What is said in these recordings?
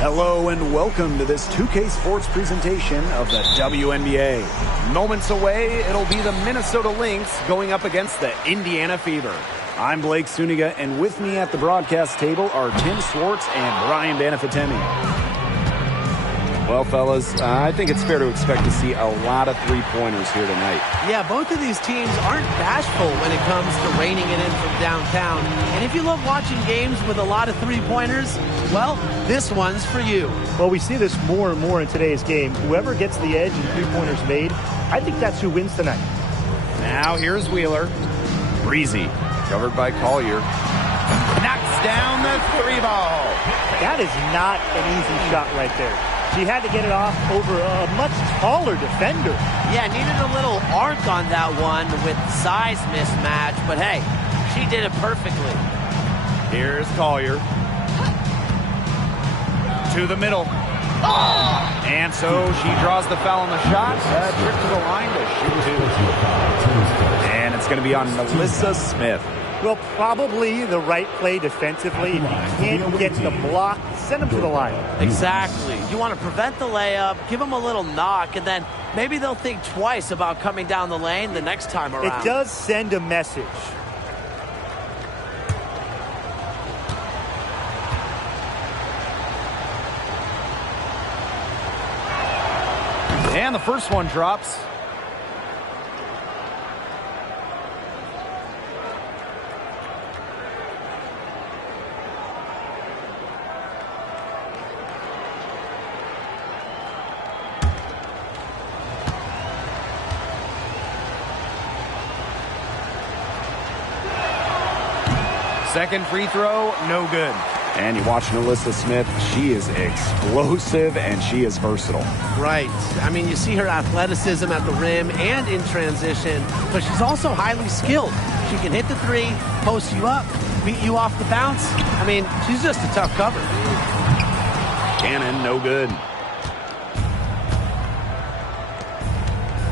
Hello and welcome to this 2K Sports presentation of the WNBA. Moments away, it'll be the Minnesota Lynx going up against the Indiana Fever. I'm Blake Suniga, and with me at the broadcast table are Tim Swartz and Brian Banafitemi. Well, fellas, I think it's fair to expect to see a lot of three-pointers here tonight. Yeah, both of these teams aren't bashful when it comes to reining it in from downtown. And if you love watching games with a lot of three-pointers, well, this one's for you. Well, we see this more and more in today's game. Whoever gets the edge and three-pointers made, I think that's who wins tonight. Now here's Wheeler. Breezy, covered by Collier. Knocks down the three ball. That is not an easy shot right there. She had to get it off over a much taller defender. Yeah, needed a little arc on that one with size mismatch, but hey, she did it perfectly. Here's Collier. To the middle. And so she draws the foul on the shot. Trip to the line to shoot two. And it's going to be on Melissa Smith. Well, probably the right play defensively. If you can't get the block, send them to the line. Exactly. You want to prevent the layup, give them a little knock, and then maybe they'll think twice about coming down the lane the next time around. It does send a message. And the first one drops. Second free throw, no good. And you watch Melissa Smith, she is explosive and she is versatile. Right. I mean, you see her athleticism at the rim and in transition, but she's also highly skilled. She can hit the three, post you up, beat you off the bounce. I mean, she's just a tough cover. Cannon, no good.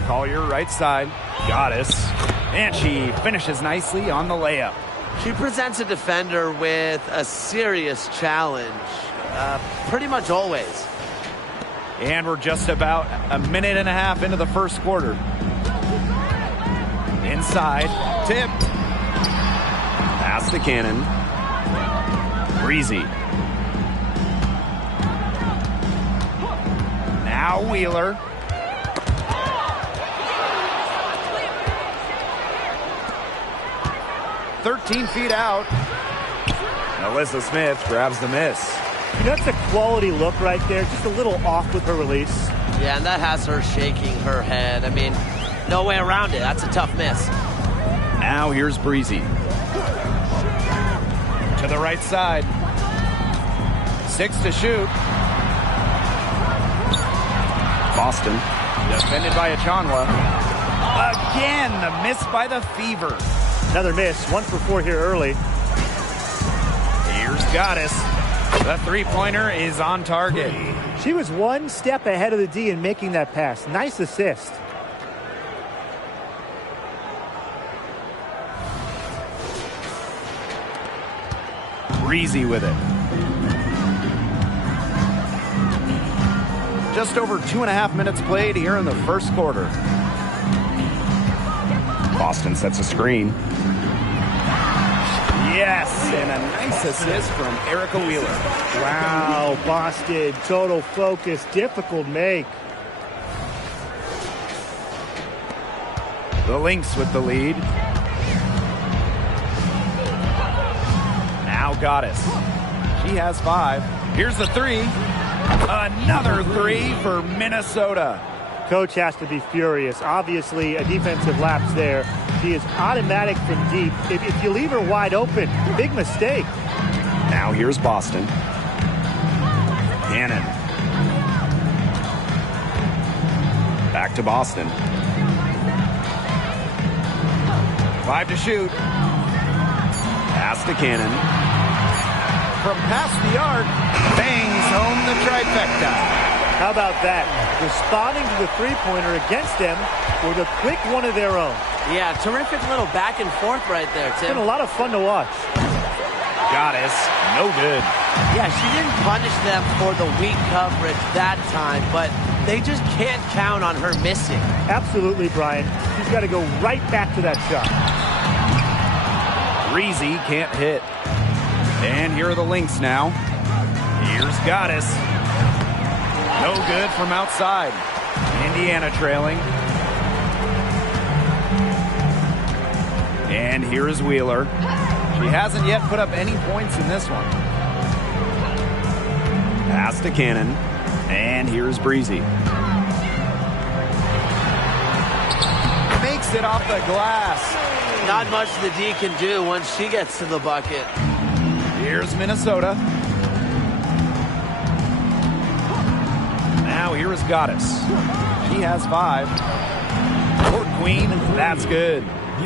Collier, right side. Goddess. And she finishes nicely on the layup. She presents a defender with a serious challenge, pretty much always. And we're just about a minute and a half into the first quarter. Inside, tip. Pass to Cannon. Breezy. Now Wheeler. "13 feet out." Melissa Smith grabs the miss. That's a quality look right there. Just a little off with her release. Yeah, and that has her shaking her head. I mean, no way around it. That's a tough miss. Now here's Breezy. To the right side. 6 to shoot. Boston. Defended by Achanwa. Again, the miss by the Fever. Another miss. 1 for 4 here early. Here's Goddess. The three-pointer is on target. She was one step ahead of the D in making that pass. Nice assist. Breezy with it. Just over 2.5 minutes played here in the first quarter. Boston sets a screen. Yes, and a nice assist from Erica Wheeler. Wow, Boston, total focus, difficult make. The Lynx with the lead. Now Goddess. She has 5. Here's the three. Another three for Minnesota. Coach has to be furious. Obviously, a defensive lapse there. She is automatic from deep. If you leave her wide open, big mistake. Now here's Boston. Cannon. Back to Boston. 5 to shoot. Pass to Cannon. From past the arc, bangs home the trifecta. How about that? Responding to the three-pointer against them with a quick one of their own. Yeah, terrific little back and forth right there, Tim. It's been a lot of fun to watch. Goddess, no good. Yeah, she didn't punish them for the weak coverage that time, but they just can't count on her missing. Absolutely, Brian. She's got to go right back to that shot. Breezy can't hit. And here are the Lynx now. Here's Goddess. No good from outside. Indiana trailing. And here is Wheeler. She hasn't yet put up any points in this one. Pass to Cannon. And here's Breezy. Makes it off the glass. Not much the D can do once she gets to the bucket. Here's Minnesota. Now here is Goddess. She has 5. Court Queen, that's good.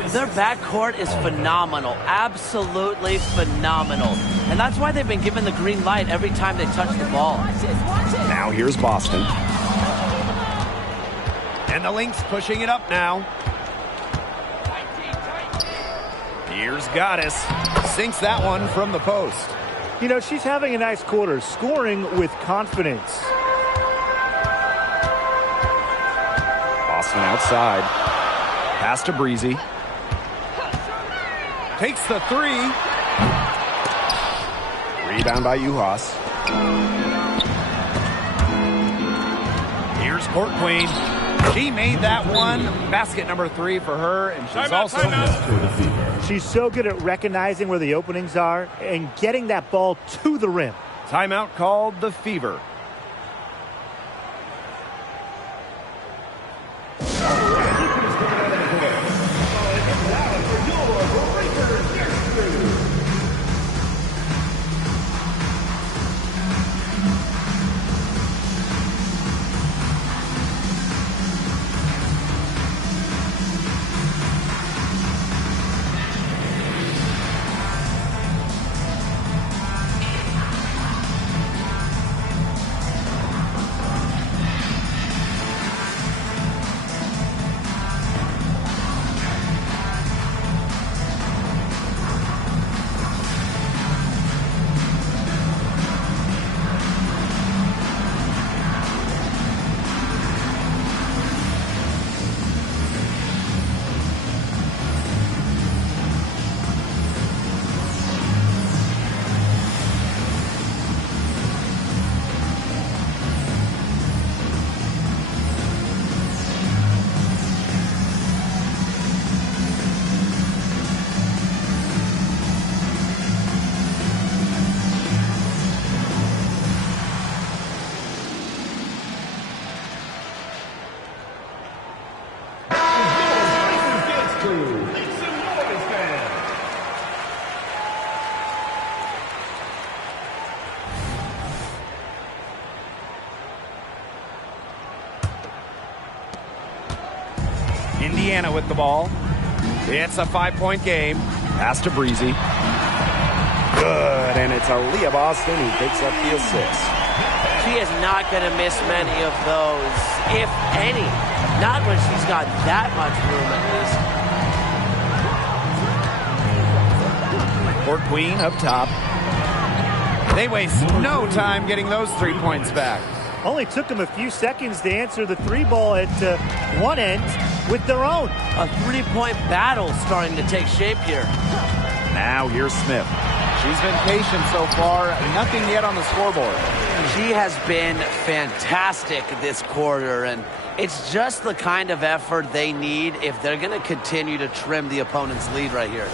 Their backcourt is phenomenal. Absolutely phenomenal. And that's why they've been given the green light every time they touch the ball. Now here's Boston. And the Lynx pushing it up now. Here's Goddess. Sinks that one from the post. You know, she's having a nice quarter, scoring with confidence. Boston outside. Pass to Breezy. Takes the 3. Rebound by Uhas. Here's Court Queen. She made that one. Basket number 3 for her, and she's She's so good at recognizing where the openings are and getting that ball to the rim. Timeout called the Fever. Indiana with the ball. It's a 5-point game. Pass to Breezy. Good, and it's Aaliyah Boston who picks up the assist. She is not going to miss many of those, if any. Not when she's got that much room at least. Court Queen up top. They waste no time getting those 3 points back. Only took them a few seconds to answer the 3 ball at one end with their own. A 3-point battle starting to take shape here. Now here's Smith. She's been patient so far. Nothing yet on the scoreboard. She has been fantastic this quarter, and it's just the kind of effort they need if they're going to continue to trim the opponent's lead right here.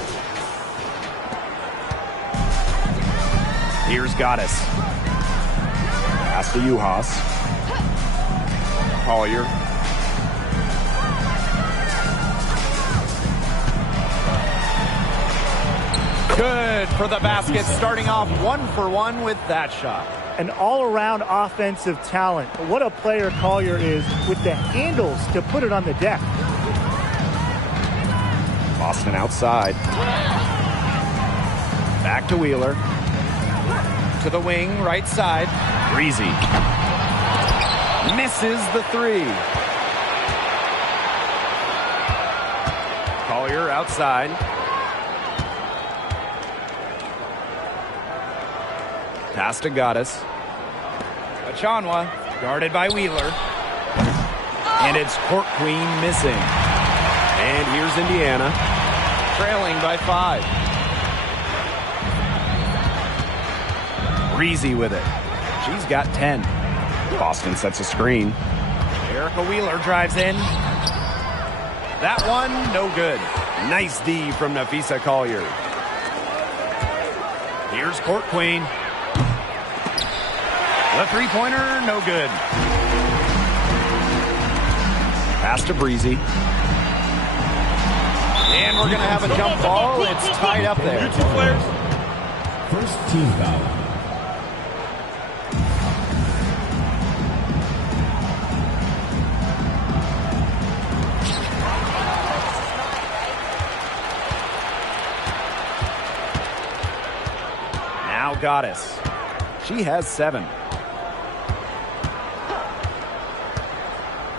Here's Goddess. Pass to Uhas. Collier. Good for the basket, starting off 1-for-1 with that shot. An all-around offensive talent. What a player Collier is with the handles to put it on the deck. Boston outside. Back to Wheeler. To the wing, right side. Breezy. Misses the 3. Collier outside. Pass to Goddess. Achanwa, guarded by Wheeler. And it's Court Queen missing. And here's Indiana, trailing by 5. Breezy with it. She's got 10. Boston sets a screen. Erica Wheeler drives in. That one, no good. Nice D from Nafisa Collier. Here's Court Queen. The three-pointer, no good. Pass to Breezy. And we're going to have a jump ball. It's tied up there. Two players. First team foul. Now Goddess. She has 7.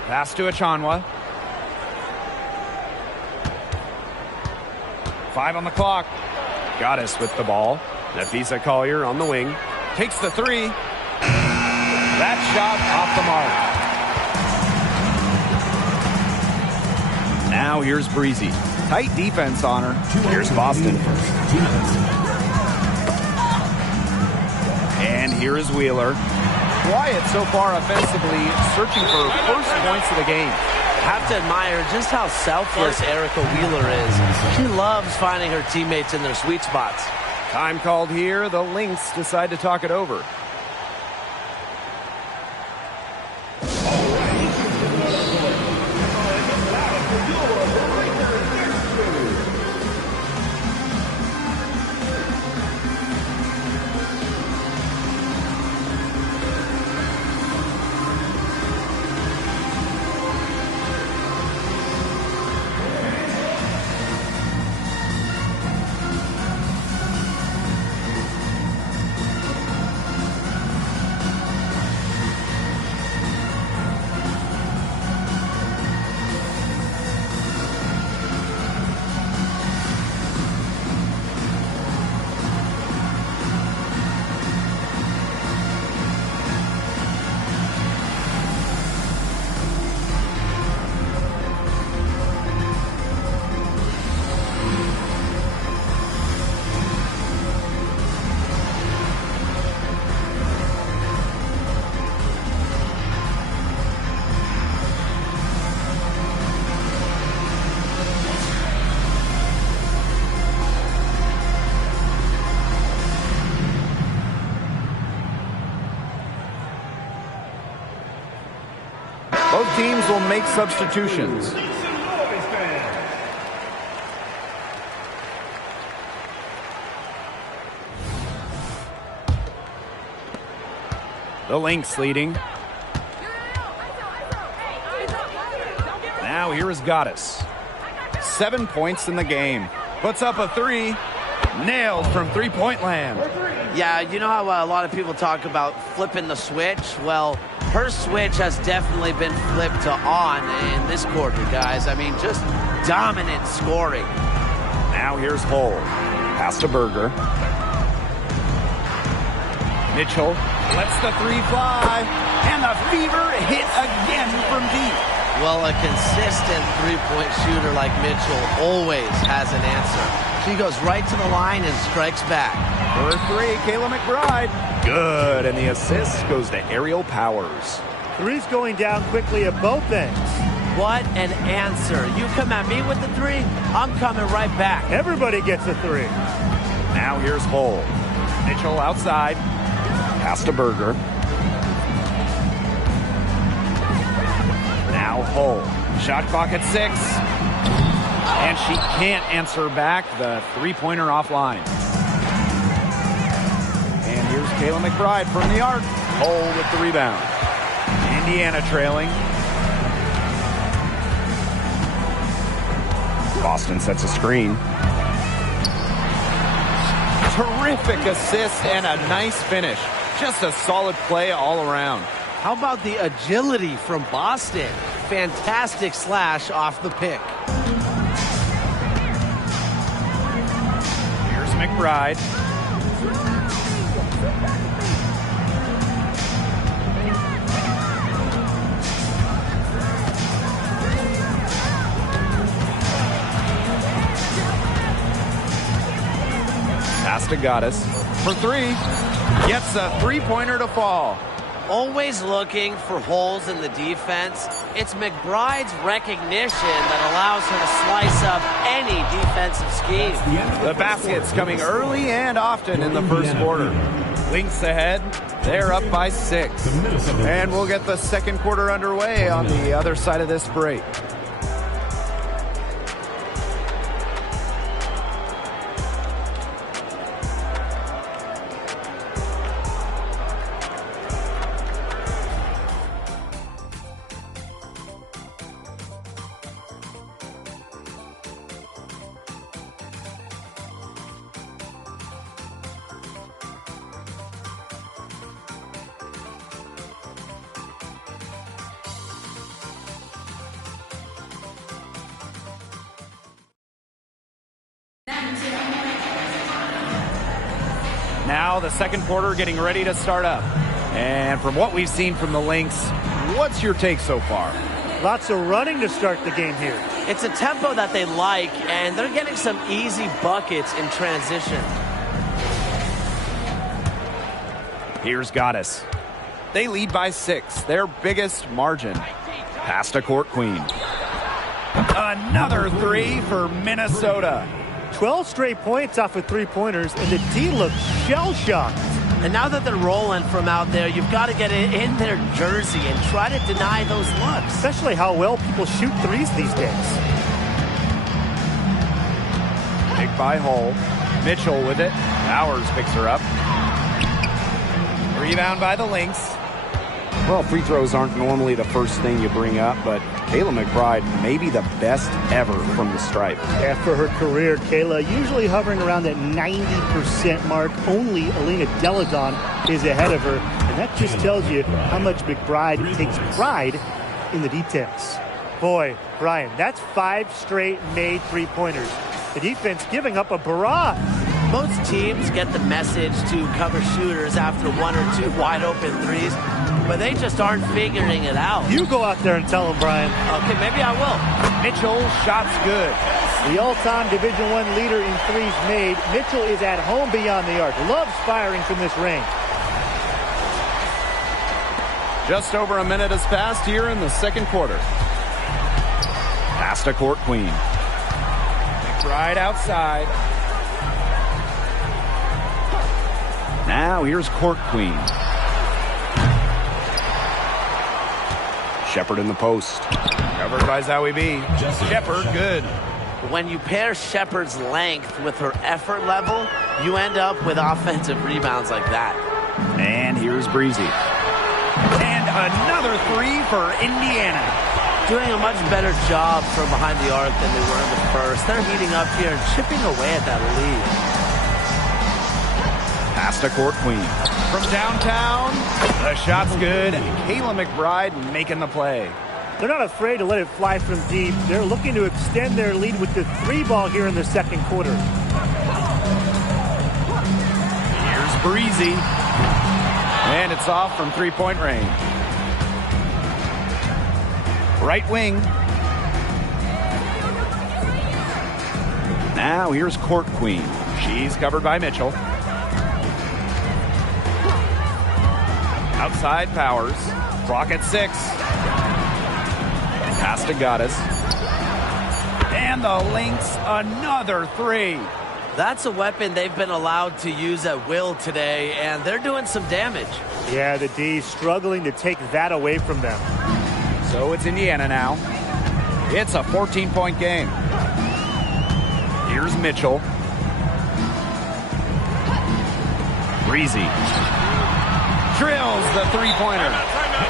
Pass to Achanwa. 5 on the clock. Goddess with the ball. Nafisa Collier on the wing. Takes the 3. That shot off the mark. Now here's Breezy. Tight defense on her. Here's Boston. And here is Wheeler. Quiet so far offensively, searching for first points of the game. Have to admire just how selfless Erica Wheeler is. She loves finding her teammates in their sweet spots. Time called here. The Lynx decide to talk it over. Both teams will make substitutions. The Lynx leading. Now here is Goddess. 7 points in the game. Puts up a 3. Nailed from three-point land. Yeah, you know how a lot of people talk about flipping the switch? Well, her switch has definitely been flipped to on in this quarter, guys. I mean, just dominant scoring. Now here's Hull. Pass to Berger. Mitchell lets the 3 fly. And the Fever hit again from deep. Well, a consistent three-point shooter like Mitchell always has an answer. She goes right to the line and strikes back. For 3, Kayla McBride. Good, and the assist goes to Aerial Powers. 3's going down quickly at both ends. What an answer. You come at me with the 3, I'm coming right back. Everybody gets a 3. Now here's Hull. Mitchell outside. Pass to Berger. Now Hull. Shot clock at 6. And she can't answer back. The three-pointer offline. And here's Kayla McBride from the arc. Hull with the rebound. Indiana trailing. Boston sets a screen. Terrific assist and a nice finish. Just a solid play all around. How about the agility from Boston? Fantastic slash off the pick. Here's McBride. Pass to Goddess for three. Gets a three-pointer to fall. Always looking for holes in the defense. It's McBride's recognition that allows her to slice up any defensive scheme. The basket's coming early and often in the first quarter. Lynx ahead. They're up by 6. And we'll get the second quarter underway on the other side of this break. Now the second quarter getting ready to start up. And from what we've seen from the Lynx, what's your take so far? Lots of running to start the game here. It's a tempo that they like, and they're getting some easy buckets in transition. Here's Goddess. They lead by 6, their biggest margin. Pass to Court Queen. Another 3 for Minnesota. 12 straight points off of three-pointers, and the D looks shell-shocked. And now that they're rolling from out there, you've got to get it in their jersey and try to deny those looks. Especially how well people shoot threes these days. Pick by Hull. Mitchell with it. Bowers picks her up. Rebound by the Lynx. Well, free throws aren't normally the first thing you bring up, but Kayla McBride may be the best ever from the stripe. Yeah, for her career, Kayla usually hovering around that 90% mark. Only Alina Deladon is ahead of her, and that just tells you how much McBride takes pride in the details. Boy, Brian, that's 5 straight made three-pointers. The defense giving up a barrage. Most teams get the message to cover shooters after 1 or 2 wide-open threes, but they just aren't figuring it out. You go out there and tell them, Brian. Okay, maybe I will. Mitchell, shots good. The all-time Division I leader in threes made. Mitchell is at home beyond the arc. Loves firing from this range. Just over a minute has passed here in the second quarter. Pass to Court Queen. McBride outside. Now here's Court Queen. Shepard in the post. Covered by Zowie B. Shepard, good. When you pair Shepard's length with her effort level, you end up with offensive rebounds like that. And here's Breezy. And another 3 for Indiana. Doing a much better job from behind the arc than they were in the first. They're heating up here and chipping away at that lead. Pass to Court Queen. From downtown, the shot's good. Kayla McBride making the play. They're not afraid to let it fly from deep. They're looking to extend their lead with the 3-ball here in the second quarter. Here's Breezy. And it's off from three-point range. Right wing. Now here's Court Queen. She's covered by Mitchell. Outside Powers. Clock at 6. Pass to Goddess. And the Lynx, another 3. That's a weapon they've been allowed to use at will today, and they're doing some damage. Yeah, the D's struggling to take that away from them. So it's Indiana now. It's a 14-point game. Here's Mitchell. Breezy. Drills the three-pointer.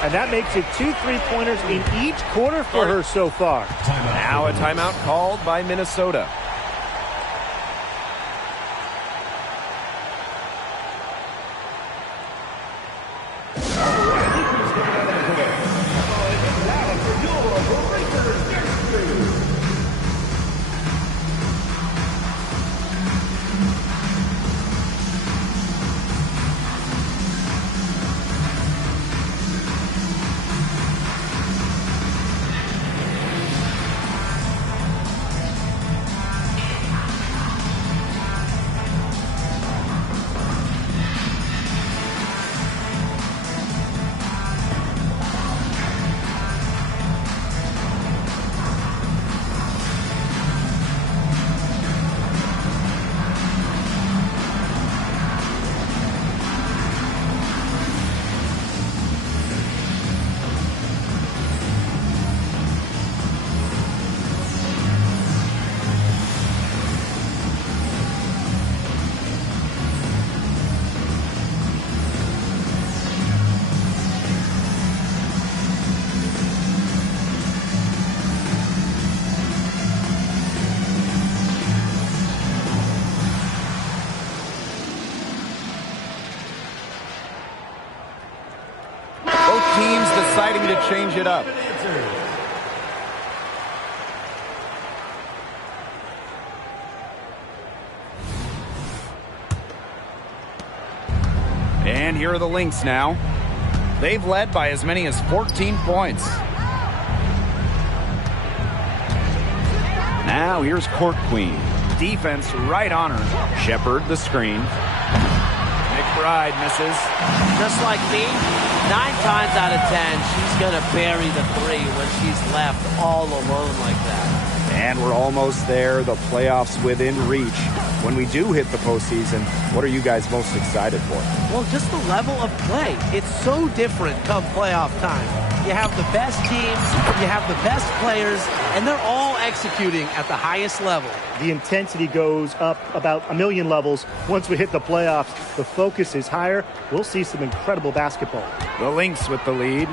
And that makes it 2 3-pointers in each quarter for her so far. Now a timeout called by Minnesota. teams deciding to change it up. And here are the Lynx now. They've led by as many as 14 points. Now here's Court Queen. Defense right on her. Shepard the screen. McBride misses. Just like me, 9 times out of 10, she's going to bury the 3 when she's left all alone like that. And we're almost there. The playoffs within reach. When we do hit the postseason, what are you guys most excited for? Well, just the level of play. It's so different come playoff time. You have the best teams, you have the best players, and they're all executing at the highest level. The intensity goes up about a million levels. Once we hit the playoffs, the focus is higher. We'll see some incredible basketball. The Lynx with the lead.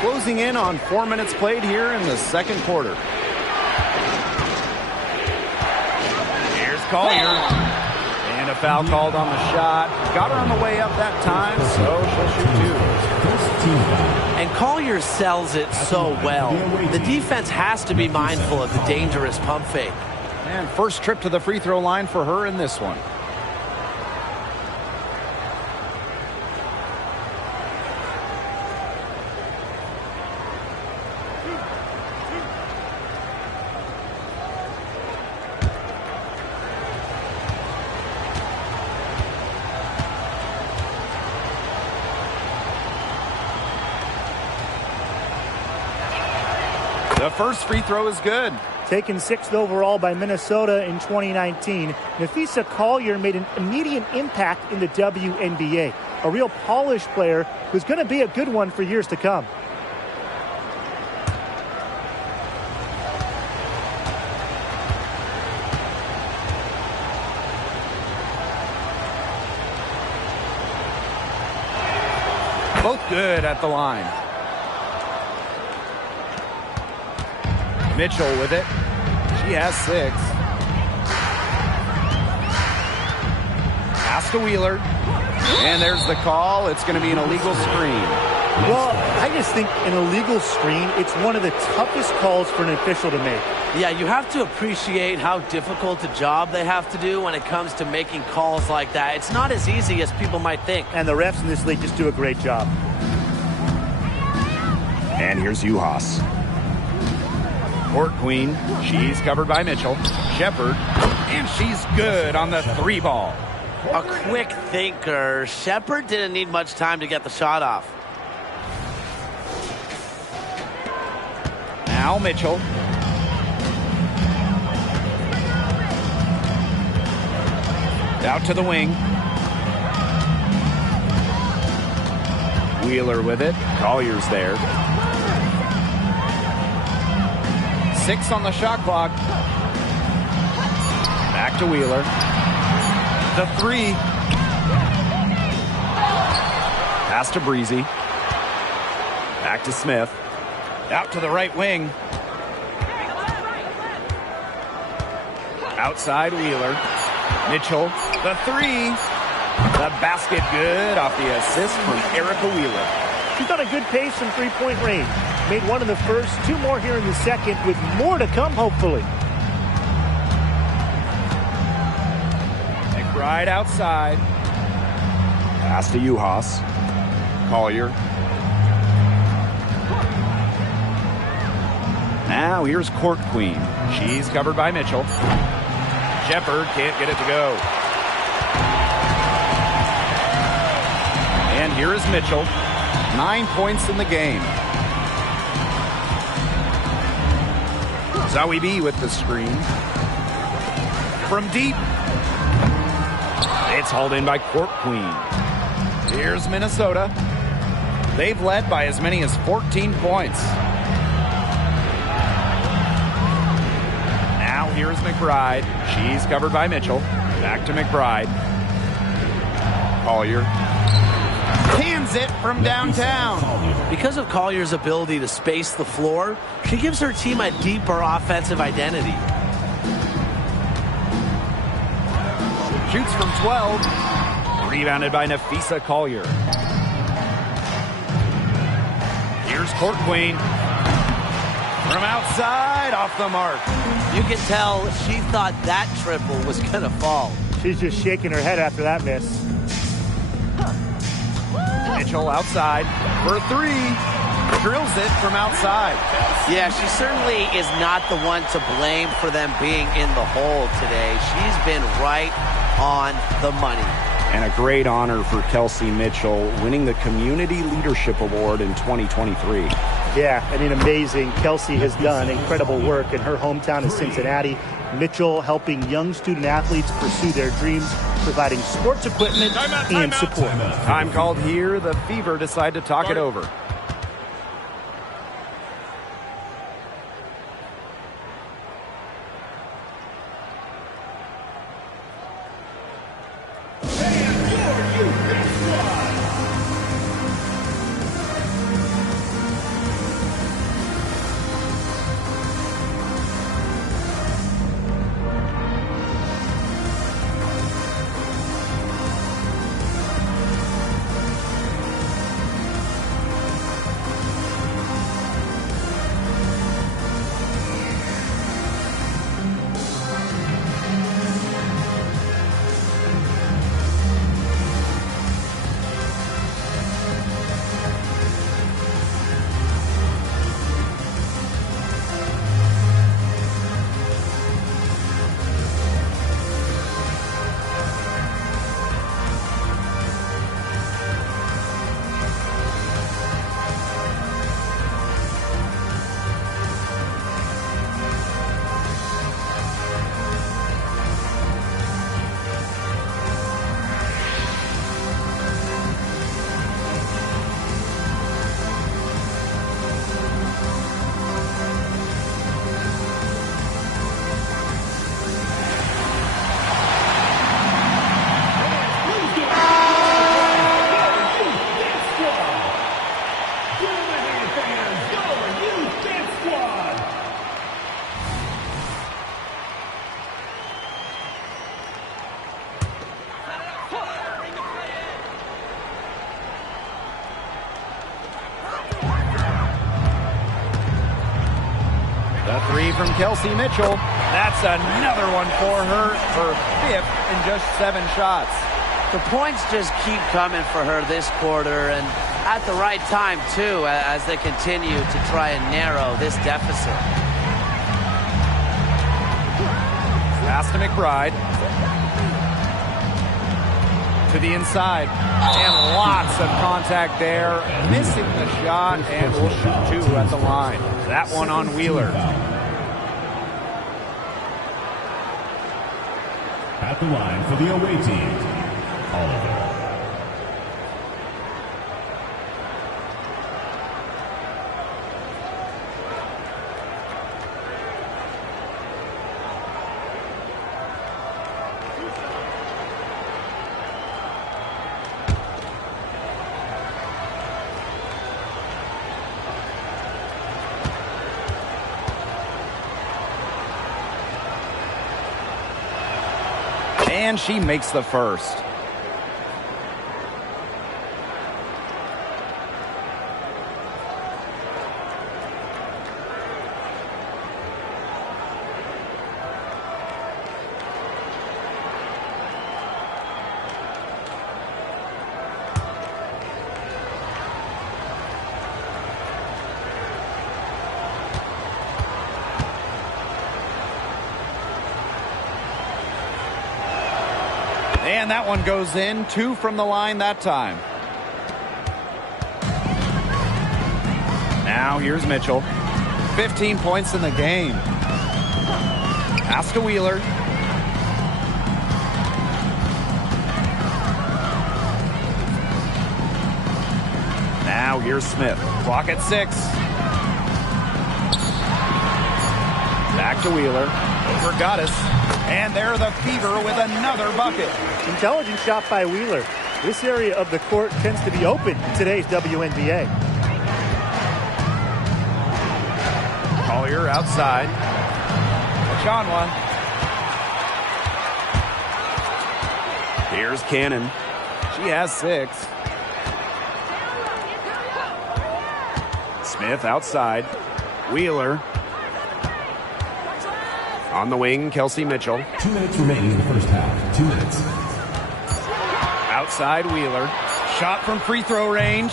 Closing in on 4 minutes played here in the second quarter. Here's Collier. And a foul called on the shot. Got her on the way up that time, so she'll shoot 2. And Collier sells it so well. The defense has to be mindful of the dangerous pump fake. And first trip to the free throw line for her in this one. The first free throw is good. Taken 6th overall by Minnesota in 2019, Nafisa Collier made an immediate impact in the WNBA. A real polished player who's going to be a good one for years to come. Both good at the line. Mitchell with it. She has 6. Pass to Wheeler. And there's the call. It's going to be an illegal screen. Well, I just think an illegal screen, it's one of the toughest calls for an official to make. Yeah, you have to appreciate how difficult a job they have to do when it comes to making calls like that. It's not as easy as people might think. And the refs in this league just do a great job. And here's Uhas. Court Queen. She's covered by Mitchell. Shepard. And she's good on the 3 ball. A quick thinker. Shepard didn't need much time to get the shot off. Now Mitchell. Out to the wing. Wheeler with it. Collier's there. 6 on the shot clock. Back to Wheeler. The 3. Pass to Breezy. Back to Smith. Out to the right wing. Outside Wheeler. Mitchell. The 3. The basket good off the assist from Erica Wheeler. She's got a good pace from three-point range. Made one in the first, 2 more here in the second, with more to come, hopefully. McBride outside. Pass to Uhas. Collier. Now here's Court Queen. She's covered by Mitchell. Shepard can't get it to go. And here is Mitchell. 9 points in the game. Zoe B with the screen. From deep. It's hauled in by Court Queen. Here's Minnesota. They've led by as many as 14 points. Now here's McBride. She's covered by Mitchell. Back to McBride. Collier. Hands it from downtown. Because of Collier's ability to space the floor, she gives her team a deeper offensive identity. Shoots from 12. Rebounded by Nafisa Collier. Here's Court Queen. From outside, off the mark. You can tell she thought that triple was going to fall. She's just shaking her head after that miss. Mitchell outside for three. Drills it from outside. Yeah, she certainly is not the one to blame for them being in the hole today. She's been right on the money. And a great honor for Kelsey Mitchell, winning the Community Leadership Award in 2023. Yeah, I mean, amazing. Kelsey has done incredible work in her hometown of Cincinnati. Mitchell helping young student athletes pursue their dreams, providing sports equipment and support. Time called here. The Fever decide to talk it over. From Kelsey Mitchell. That's another one for her, her fifth in just 7 shots. The points just keep coming for her this quarter, and at the right time, too, as they continue to try and narrow this deficit. Pass to McBride. To the inside. And lots of contact there. Missing the shot, and will shoot 2 at the line. That one on Wheeler. At the line for the away team, Oliver. And she makes the first. And that one goes in. 2 from the line that time. Now here's Mitchell. 15 points in the game. Pass to Wheeler. Now here's Smith. Clock at 6. Back to Wheeler. Over Goddess. And there the Fever with another bucket. Intelligent shot by Wheeler. This area of the court tends to be open in today's WNBA. Collier outside. Achanwa. Here's Cannon. She has 6. Smith outside. Wheeler. On the wing, Kelsey Mitchell. 2 minutes remaining in the first half. 2 minutes. Outside Wheeler. Shot from free throw range.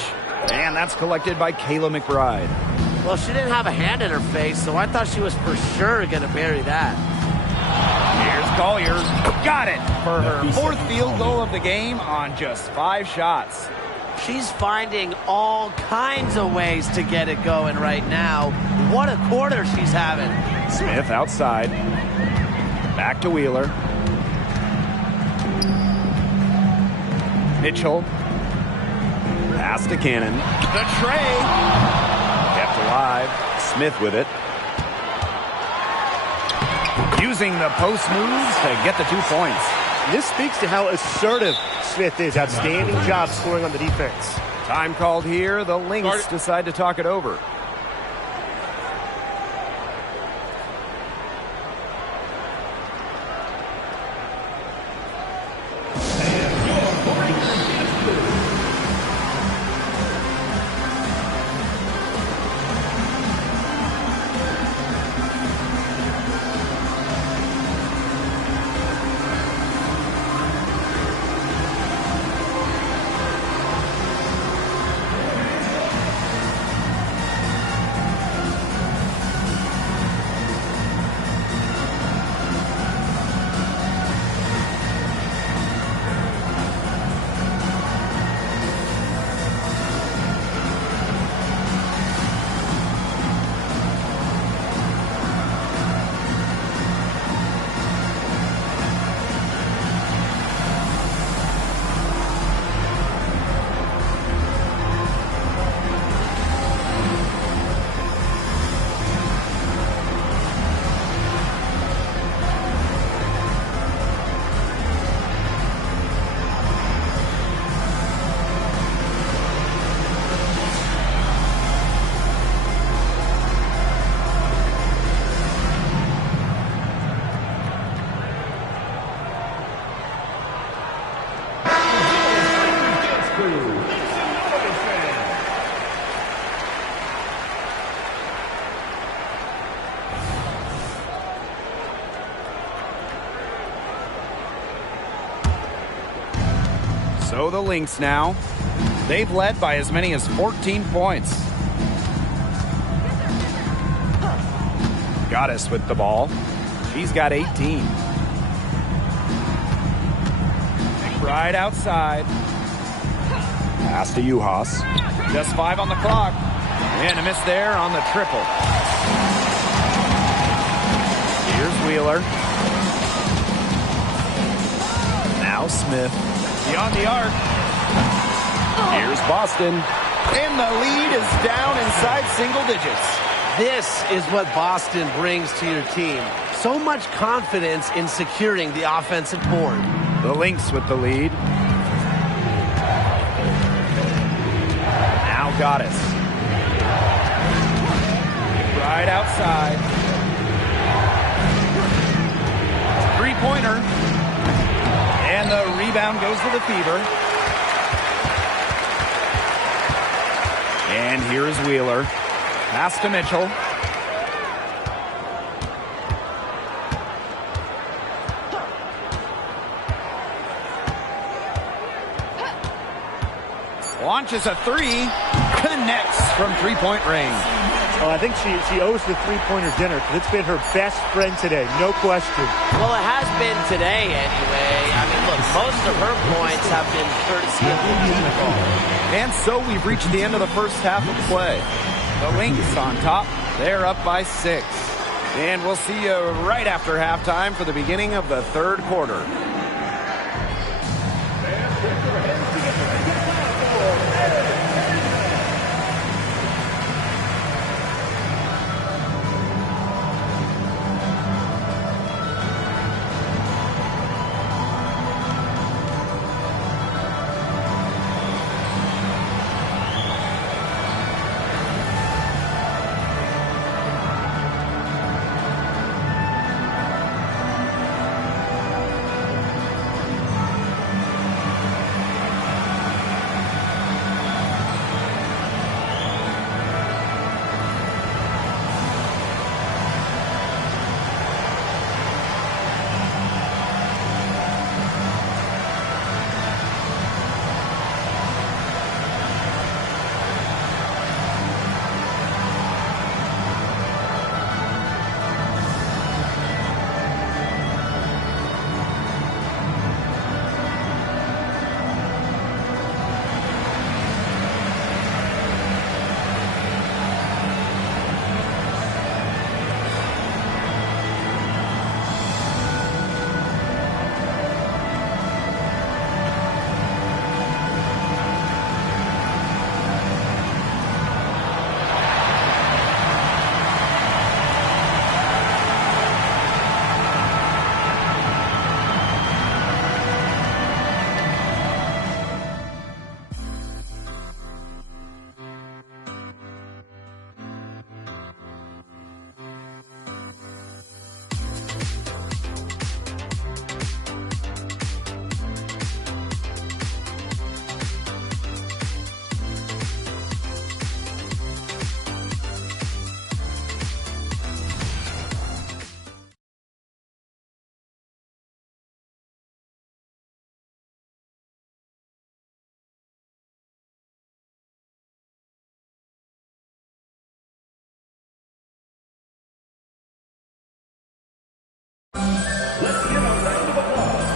And that's collected by Kayla McBride. Well, she didn't have a hand in her face, so I thought she was for sure going to bury that. Here's Collier. Got it for her 4th field goal of the game on just 5 shots. She's finding all kinds of ways to get it going right now. What a quarter she's having. Smith outside. Back to Wheeler. Mitchell. Pass to Cannon. The tray. Kept alive. Smith with it. Using the post moves to get the 2 points. This speaks to how assertive Smith is. Outstanding job scoring on the defense. Time called here. The Lynx decide to talk it over. So the Lynx now. They've led by as many as 14 points. Goddess with the ball. She's got 18. McBride outside. Pass to Uhas. Just 5 on the clock. And a miss there on the triple. Here's Wheeler. Now Smith. Beyond the arc. Here's Boston. And the lead is down inside single digits. This is what Boston brings to your team. So much confidence in securing the offensive board. The Lynx with the lead. Now Goddess. Right outside. 3-pointer. And the rebound goes to the Fever. And here's Wheeler. Pass to Mitchell. Launches a 3. Connects from 3-point range. Oh, I think she owes the 3-pointer dinner because it's been her best friend today, no question. Well, it has been today anyway. I mean, look, most of her points have been courtesy of the deep ball. And so we've reached the end of the first half of play. The Lynx on top. They're up by 6. And we'll see you right after halftime for the beginning of the third quarter.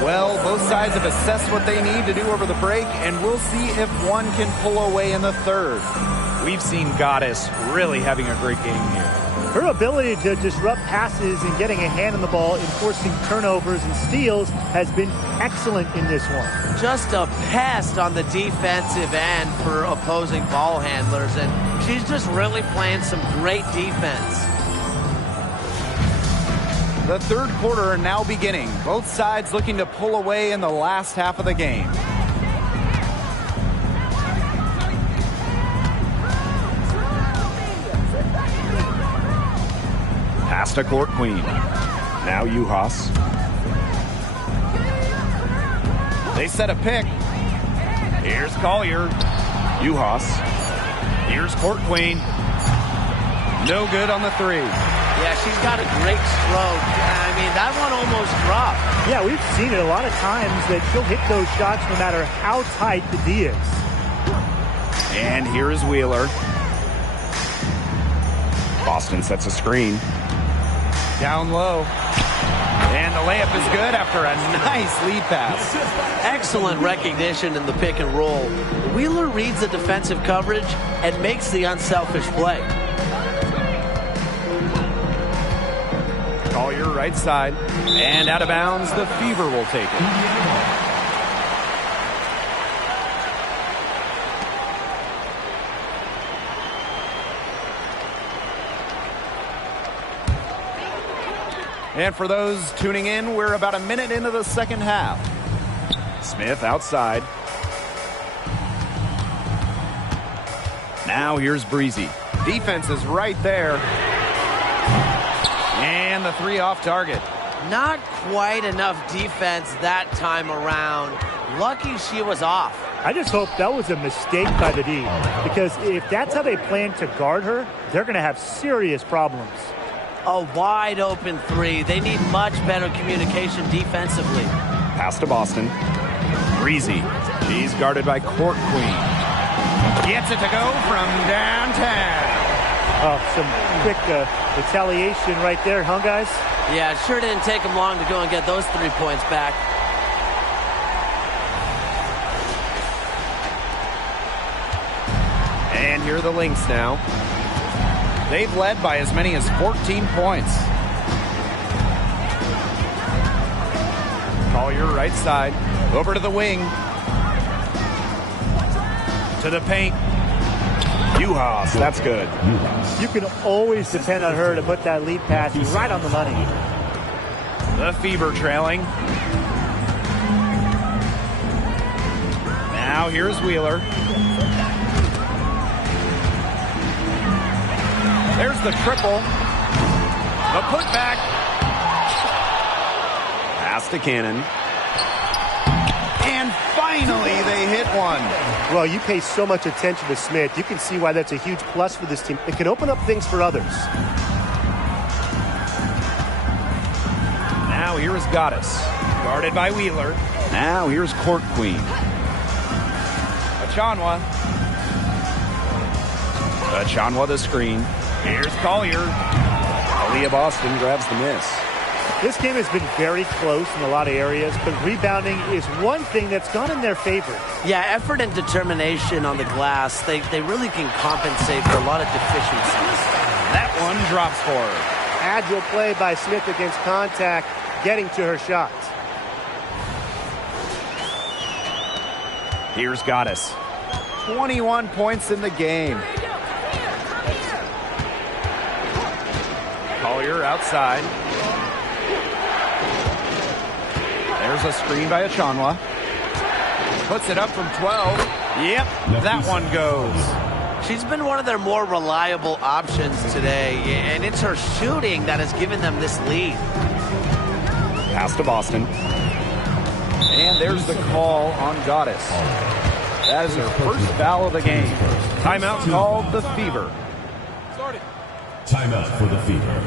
Well, both sides have assessed what they need to do over the break, and we'll see if one can pull away in the third. We've seen Goddess really having a great game here. Her ability to disrupt passes and getting a hand on the ball, enforcing turnovers and steals has been excellent in this one. Just a pest on the defensive end for opposing ball handlers, and she's just really playing some great defense. The third quarter now beginning. Both sides looking to pull away in the last half of the game. Pass to Court Queen. Now Uhas. They set a pick. Here's Collier. Uhas. Here's Court Queen. No good on the three. Yeah, she's got a great stroke. I mean, that one almost dropped. Yeah, we've seen it a lot of times that she'll hit those shots no matter how tight the D is. And here is Wheeler. Boston sets a screen. Down low. And the layup is good after a nice lead pass. Excellent recognition in the pick and roll. Wheeler reads the defensive coverage and makes the unselfish play. Collier right side. And out of bounds, the Fever will take it. And for those tuning in, we're about a minute into the second half. Smith outside. Now here's Breezy. Defense is right there. And the three off target. Not quite enough defense that time around. Lucky she was off. I just hope that was a mistake by the D, because if that's how they plan to guard her, they're going to have serious problems. A wide open three. They need much better communication defensively. Pass to Boston. Breezy. She's guarded by Court Queen. Gets it to go from downtown. Oh, some quick retaliation right there, huh, guys? Yeah, it sure didn't take them long to go and get those 3 points back. And here are the Lynx now. They've led by as many as 14 points. Collier right side. Over to the wing. To the paint. Uhas, that's good. You can always depend on her to put that lead pass right on the money. The Fever trailing. Now here's Wheeler. There's the triple. The putback. Pass to Cannon. And finally they hit one. Well, you pay so much attention to Smith. You can see why that's a huge plus for this team. It can open up things for others. Now here's Goddess. Guarded by Wheeler. Now here's Court Queen. Achanwa the screen. Here's Collier. Aaliyah Boston grabs the miss. This game has been very close in a lot of areas, but rebounding is one thing that's gone in their favor. Yeah, effort and determination on the glass, they really can compensate for a lot of deficiencies. That one drops for her. Agile play by Smith against contact, getting to her shots. Here's Goddess. 21 points in the game. Collier outside. There's a screen by Achanwa. Puts it up from 12. Yep, that one goes. She's been one of their more reliable options today, and it's her shooting that has given them this lead. Pass to Boston. And there's the call on Goddess. That is her first foul of the game. Timeout called the Fever. Timeout for the Fever.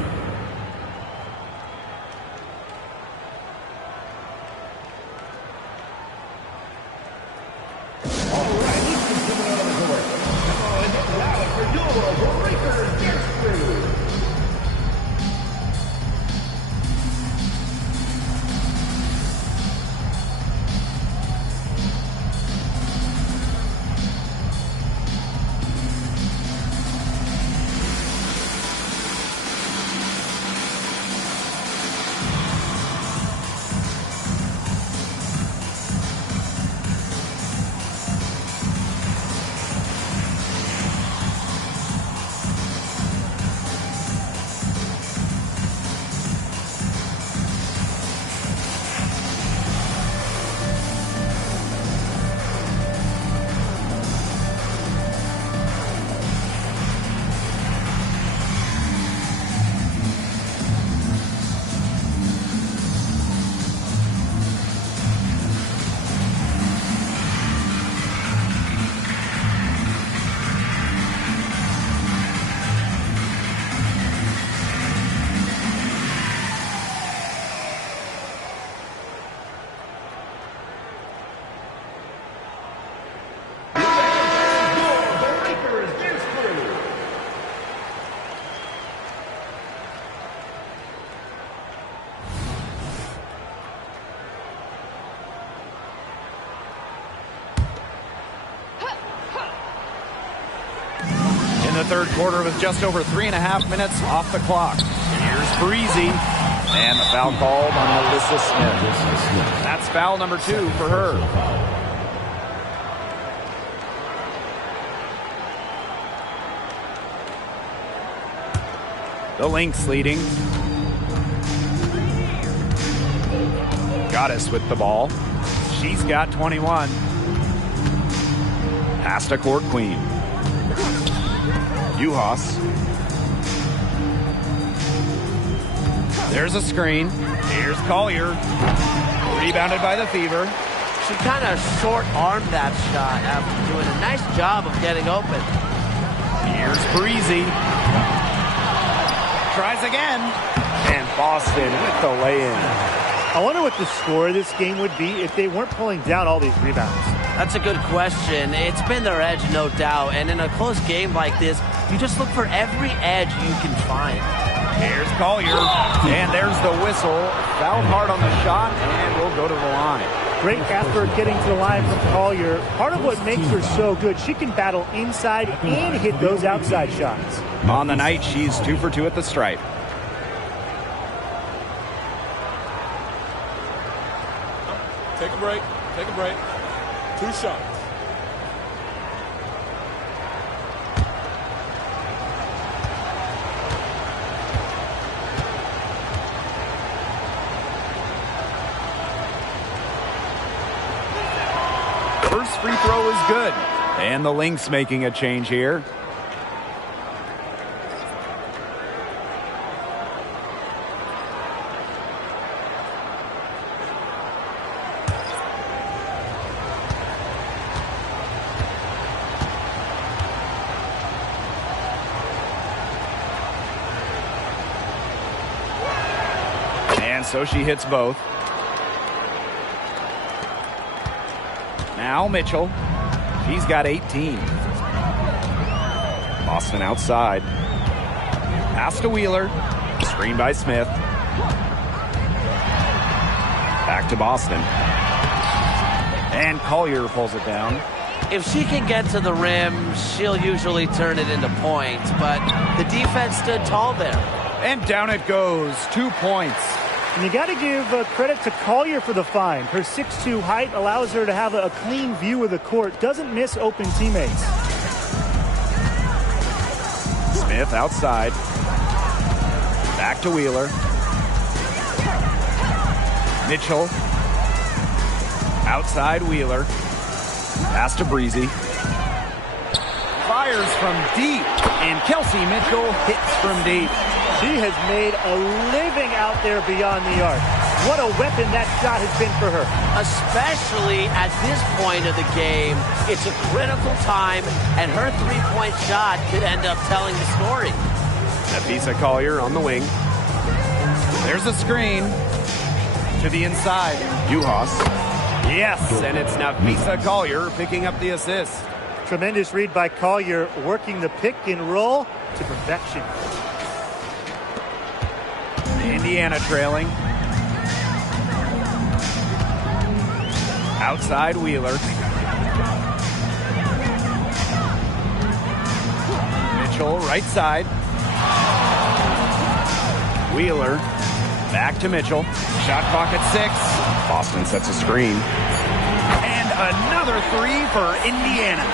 third quarter with just over 3.5 minutes off the clock. Here's Breezy. And the foul called on Melissa Smith. That's foul number 2 for her. The Lynx leading. Goddess with the ball. She's got 21. Pass to court queen. Uhas. There's a screen. Here's Collier. Rebounded by the Fever. She kind of short-armed that shot after doing a nice job of getting open. Here's Breezy. Tries again. And Boston with the lay-in. I wonder what the score of this game would be if they weren't pulling down all these rebounds. That's a good question. It's been their edge, no doubt. And in a close game like this, you just look for every edge you can find. Here's Collier. And there's the whistle. Fouled hard on the shot, and we'll go to the line. Great effort getting to the line from Collier. Part of what makes her so good, she can battle inside and hit those outside shots. On the night, she's 2 for 2 at the stripe. Take a break. Take a break. 2 shots. First free throw is good. And the Lynx making a change here. And so she hits both. Now Mitchell. She's got 18. Boston outside. Pass to Wheeler. Screen by Smith. Back to Boston. And Collier pulls it down. If she can get to the rim, she'll usually turn it into points, but the defense stood tall there. And down it goes. 2 points. And you got to give credit to Collier for the find. Her 6'2" height allows her to have a clean view of the court. Doesn't miss open teammates. Smith outside. Back to Wheeler. Mitchell. Outside Wheeler. Pass to Breezy. Fires from deep. And Kelsey Mitchell hits from deep. She has made a living out there beyond the arc. What a weapon that shot has been for her. Especially at this point of the game, it's a critical time, and her three-point shot could end up telling the story. Nafisa Collier on the wing. There's a screen to the inside. Uhas. Yes, and it's Nafisa Collier picking up the assist. Tremendous read by Collier, working the pick and roll to perfection. Indiana trailing. Outside Wheeler. Mitchell right side. Wheeler back to Mitchell. Shot clock at 6. Boston sets a screen. And another 3 for Indiana.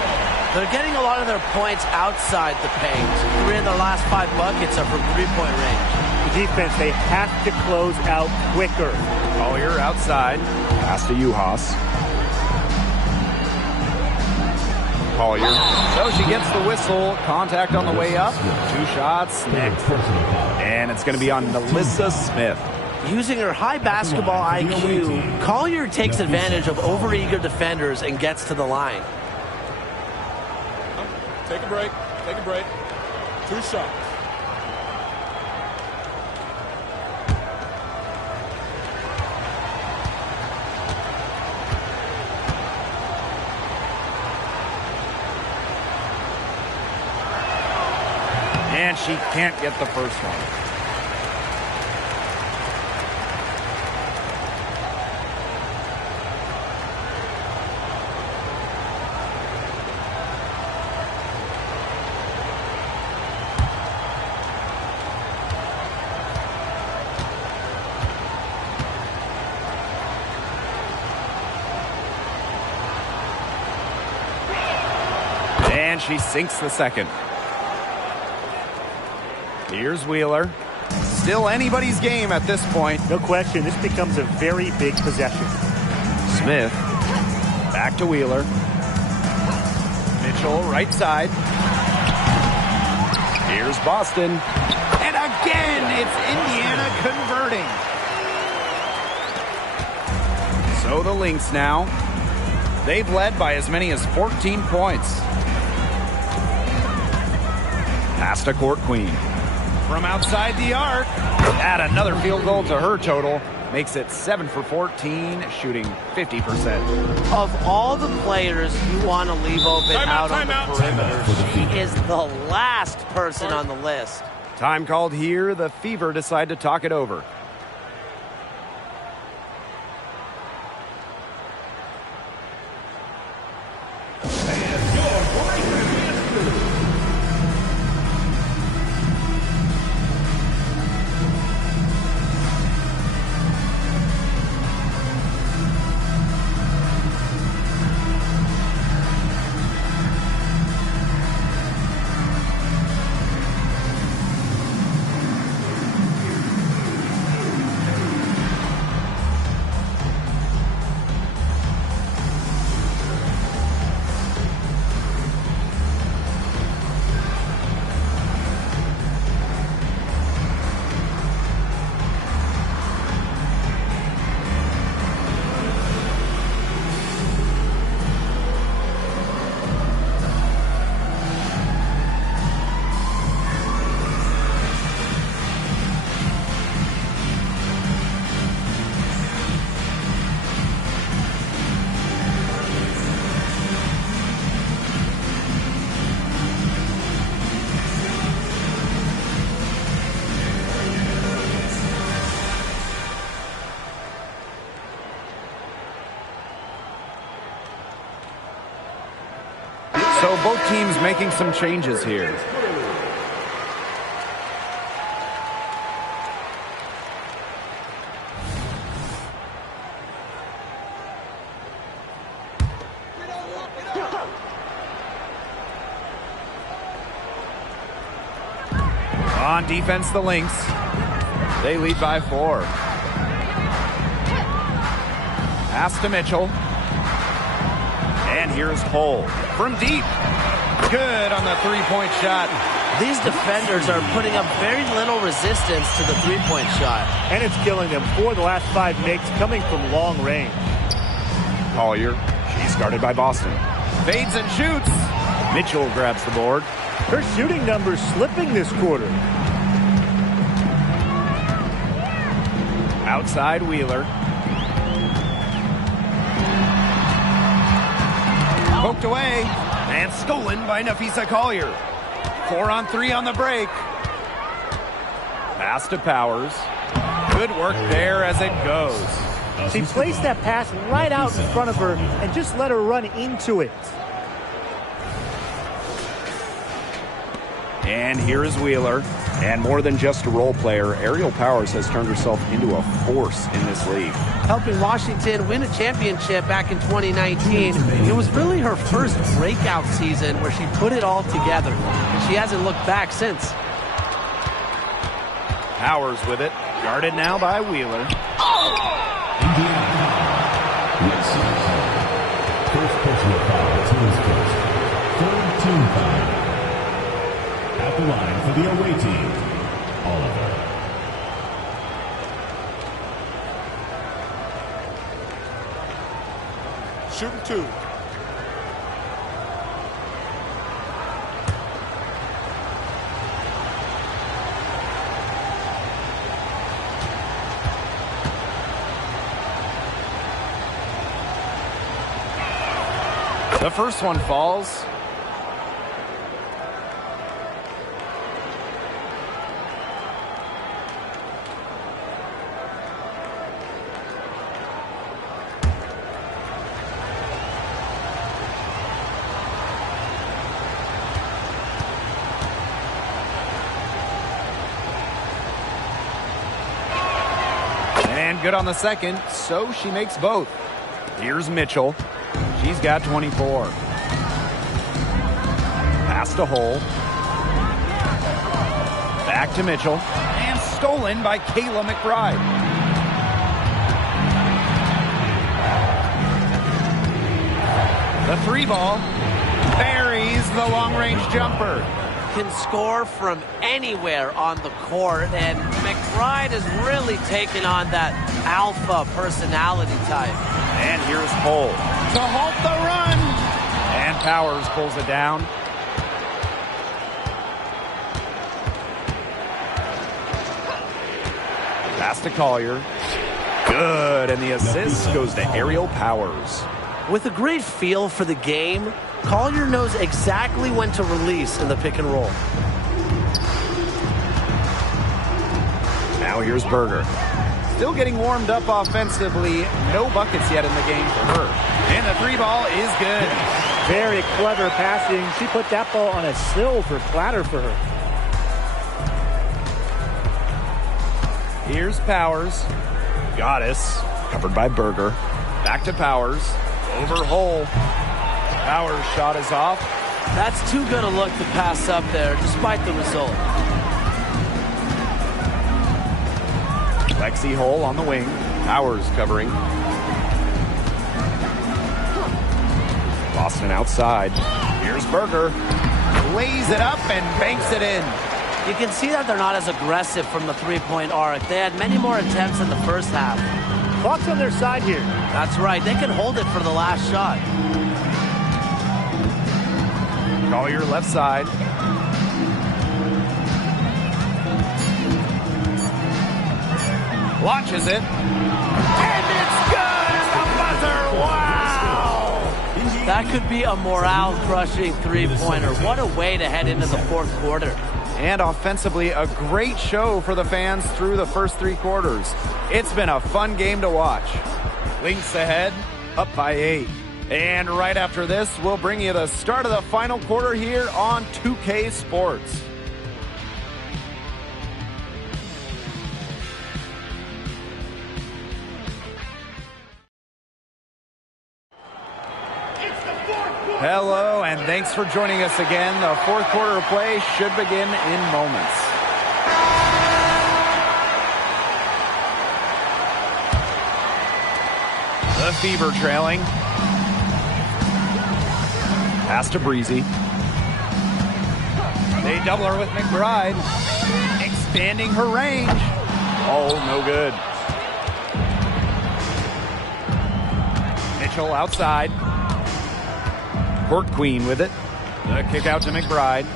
They're getting a lot of their points outside the paint. 3 of their last 5 buckets are from three-point range. Defense, they have to close out quicker. Collier outside. Pass to Uhas. Collier. So she gets the whistle. Contact on the way up. 2 shots next. And it's going to be on Melissa Smith. Using her high basketball IQ, Collier takes advantage of overeager defenders and gets to the line. Take a break. Take a break. 2 shots. And she can't get the first one. And she sinks the second. Here's Wheeler. Still anybody's game at this point. No question, this becomes a very big possession. Smith. Back to Wheeler. Mitchell, right side. Here's Boston. And again, it's Indiana converting. So the Lynx now. They've led by as many as 14 points. Pass to Court Queen. From outside the arc. Add another field goal to her total. Makes it 7 for 14, shooting 50%. Of all the players you want to leave open out on the perimeter, she is the last person on the list. Time called here. The Fever decide to talk it over. So both teams making some changes here. On defense, the Lynx. They lead by 4. Pass to Mitchell. And here's Hull from deep. Good on the three-point shot. These defenders are putting up very little resistance to the three-point shot. And it's killing them. 4 of the last 5 makes coming from long range. Collier, she's guarded by Boston. Fades and shoots. Mitchell grabs the board. Her shooting numbers slipping this quarter. Outside Wheeler. Poked away and stolen by Nafisa Collier. 4 on 3 on the break. Pass to Powers. Good work there as it goes. She placed that pass right out in front of her and just let her run into it. And here is Wheeler. And more than just a role player, Ariel Powers has turned herself into a force in this league. Helping Washington win a championship back in 2019. It was really her first breakout season where she put it all together. And she hasn't looked back since. Powers with it. Guarded now by Wheeler. First personal foul, team's first. Third team foul. At the line for the away team, Oliver. Shooting 2. The first one falls. And good on the second, so she makes both. Here's Mitchell. She's got 24. Pass to Hull. Back to Mitchell. And stolen by Kayla McBride. The three ball buries the long-range jumper. Can score from anywhere on the court, and McBride is really taking on that alpha personality type. And here's Hull to halt the run. And Powers pulls it down. Pass to Collier. Good, and the assist goes to Aerial Powers. With a great feel for the game, Collier knows exactly when to release in the pick and roll. Now here's Berger. Still getting warmed up offensively. No buckets yet in the game for her. And the three ball is good. Very clever passing. She put that ball on a silver platter for her. Here's Powers. Goddess. Covered by Berger. Back to Powers. Over Hull. Powers' shot is off. That's too good a look to pass up there, despite the result. Lexi Hull on the wing. Powers covering. Boston outside. Here's Berger. Lays it up and banks it in. You can see that they're not as aggressive from the three-point arc. They had many more attempts in the first half. Clock's on their side here. That's right. They can hold it for the last shot. Collier left side. Launches it. And it's good at the buzzer. Wow! That could be a morale-crushing three-pointer. What a way to head into the fourth quarter. And offensively, a great show for the fans through the first three quarters. It's been a fun game to watch. Lynx ahead, up by 8. And right after this, we'll bring you the start of the final quarter here on 2K Sports. Hello, and thanks for joining us again. The fourth quarter of play should begin in moments. The Fever trailing. Pass to Breezy. They double her with McBride. Expanding her range. Oh, no good. Mitchell outside. Court Queen with it. The kick out to McBride.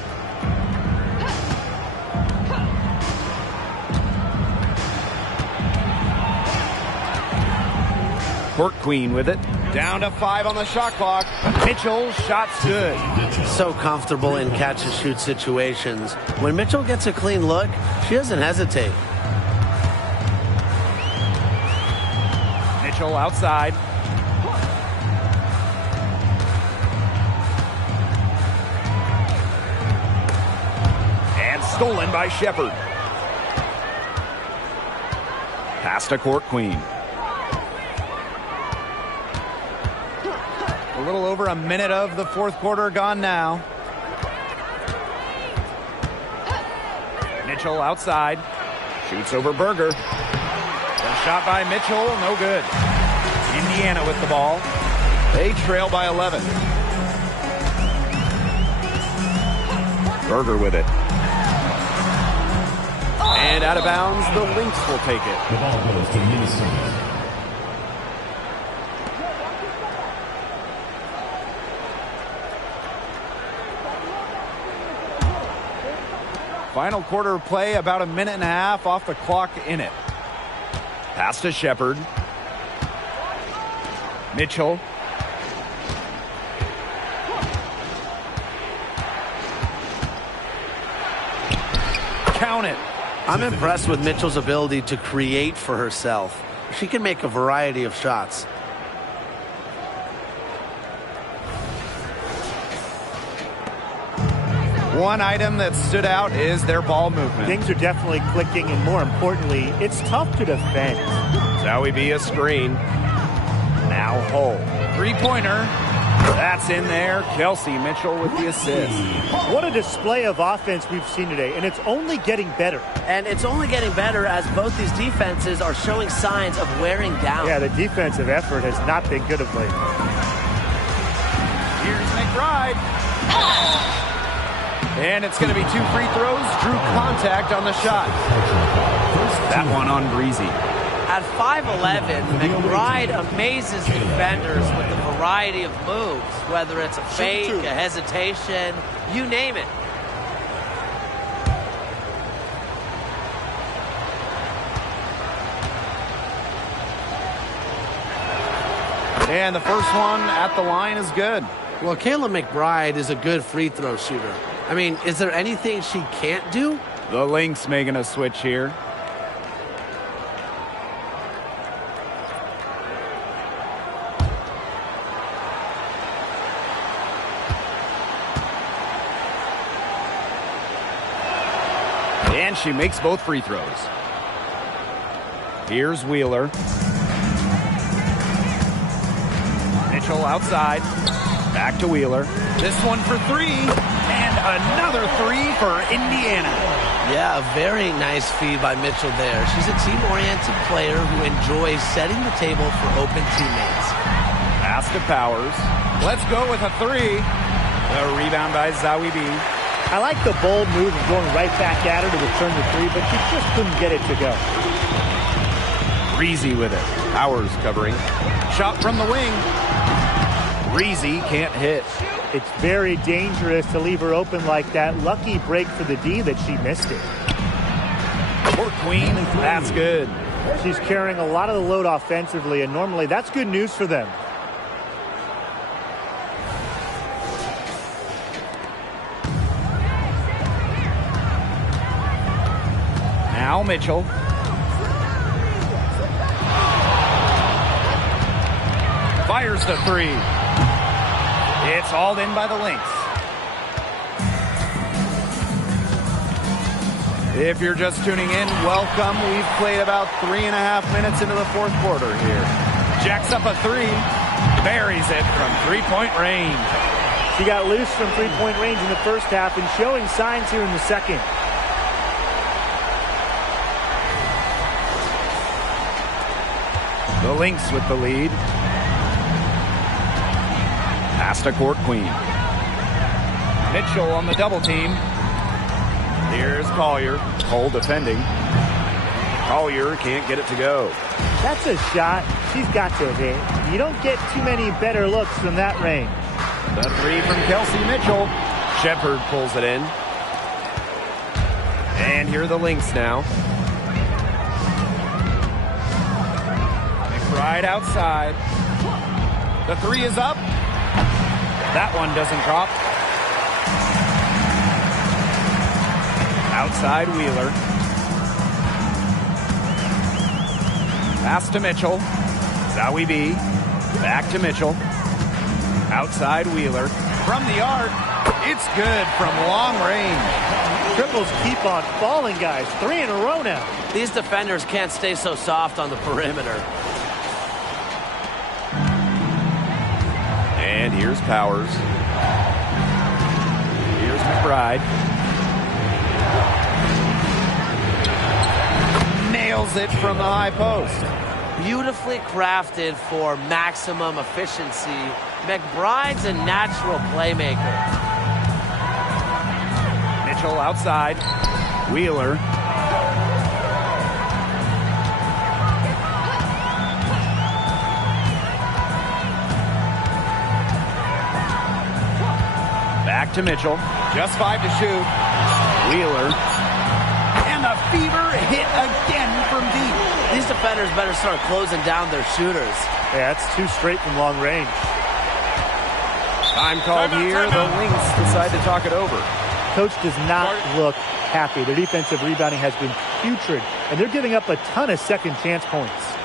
Court Queen with it. Down to 5 on the shot clock. Mitchell, shot's good. So comfortable in catch-and-shoot situations. When Mitchell gets a clean look, she doesn't hesitate. Mitchell outside. And stolen by Shepard. Pass to Court Queen. A little over a minute of the fourth quarter gone now. Mitchell outside. Shoots over Berger. The shot by Mitchell, no good. Indiana with the ball. They trail by 11. Berger with it. And out of bounds, the Lynx will take it. The ball goes to Minnesota. Final quarter of play, about a minute and a half off the clock in it. Pass to Shepard. Mitchell. Count it. I'm impressed with Mitchell's ability to create for herself. She can make a variety of shots. One item that stood out is their ball movement. Things are definitely clicking, and more importantly, it's tough to defend. Zowie B a screen. Now Hull. Three-pointer. That's in there. Kelsey Mitchell with the assist. What a display of offense we've seen today, and it's only getting better. And it's only getting better as both these defenses are showing signs of wearing down. Yeah, the defensive effort has not been good of late. Here's McBride. And it's going to be 2 free throws. Drew contact on the shot. That one on Breezy. At 5'11", McBride amazes defenders with a variety of moves, whether it's a fake, a hesitation, you name it. And the first one at the line is good. Well, Kayla McBride is a good free throw shooter. I mean, is there anything she can't do? The Lynx making a switch here. And she makes both free throws. Here's Wheeler. Mitchell outside. Back to Wheeler. This one for 3. And another 3 for Indiana. Yeah, a very nice feed by Mitchell there. She's a team-oriented player who enjoys setting the table for open teammates. Pass to Powers. Let's go with a 3. The rebound by Zawi B. I like the bold move of going right back at her to return the 3, but she just couldn't get it to go. Breezy with it. Powers covering. Shot from the wing. Breezy can't hit. It's very dangerous to leave her open like that. Lucky break for the D that she missed it. Court Queen, that's good. She's carrying a lot of the load offensively, and normally that's good news for them. Now Mitchell. Fires the 3. It's hauled in by the Lynx. If you're just tuning in, welcome. We've played about 3.5 minutes into the fourth quarter here. Jacks up a 3. Buries it from 3-point range. She got loose from 3-point range in the first half and showing signs here in the second. The Lynx with the lead. Pass to Court Queen. Mitchell on the double team. Here's Collier. Cole defending. Collier can't get it to go. That's a shot she's got to hit. You don't get too many better looks from that range. The 3 from Kelsey Mitchell. Shepard pulls it in. And here are the Lynx now. McBride outside. The 3 is up. That one doesn't drop. Outside Wheeler. Pass to Mitchell. Zawi B. Back to Mitchell. Outside Wheeler. From the arc. It's good from long range. Triples keep on falling, guys. 3 in a row now. These defenders can't stay so soft on the perimeter. And here's Powers. Here's McBride. Nails it from the high post. Beautifully crafted for maximum efficiency. McBride's a natural playmaker. Mitchell outside. Wheeler. Back to Mitchell. Just 5 to shoot. Wheeler. And the fever hit again from deep. These defenders better start closing down their shooters. Yeah, that's 2 straight from long range. Time called here. The Lynx decide to talk it over. Coach does not look happy. Their defensive rebounding has been putrid, and they're giving up a ton of second chance points.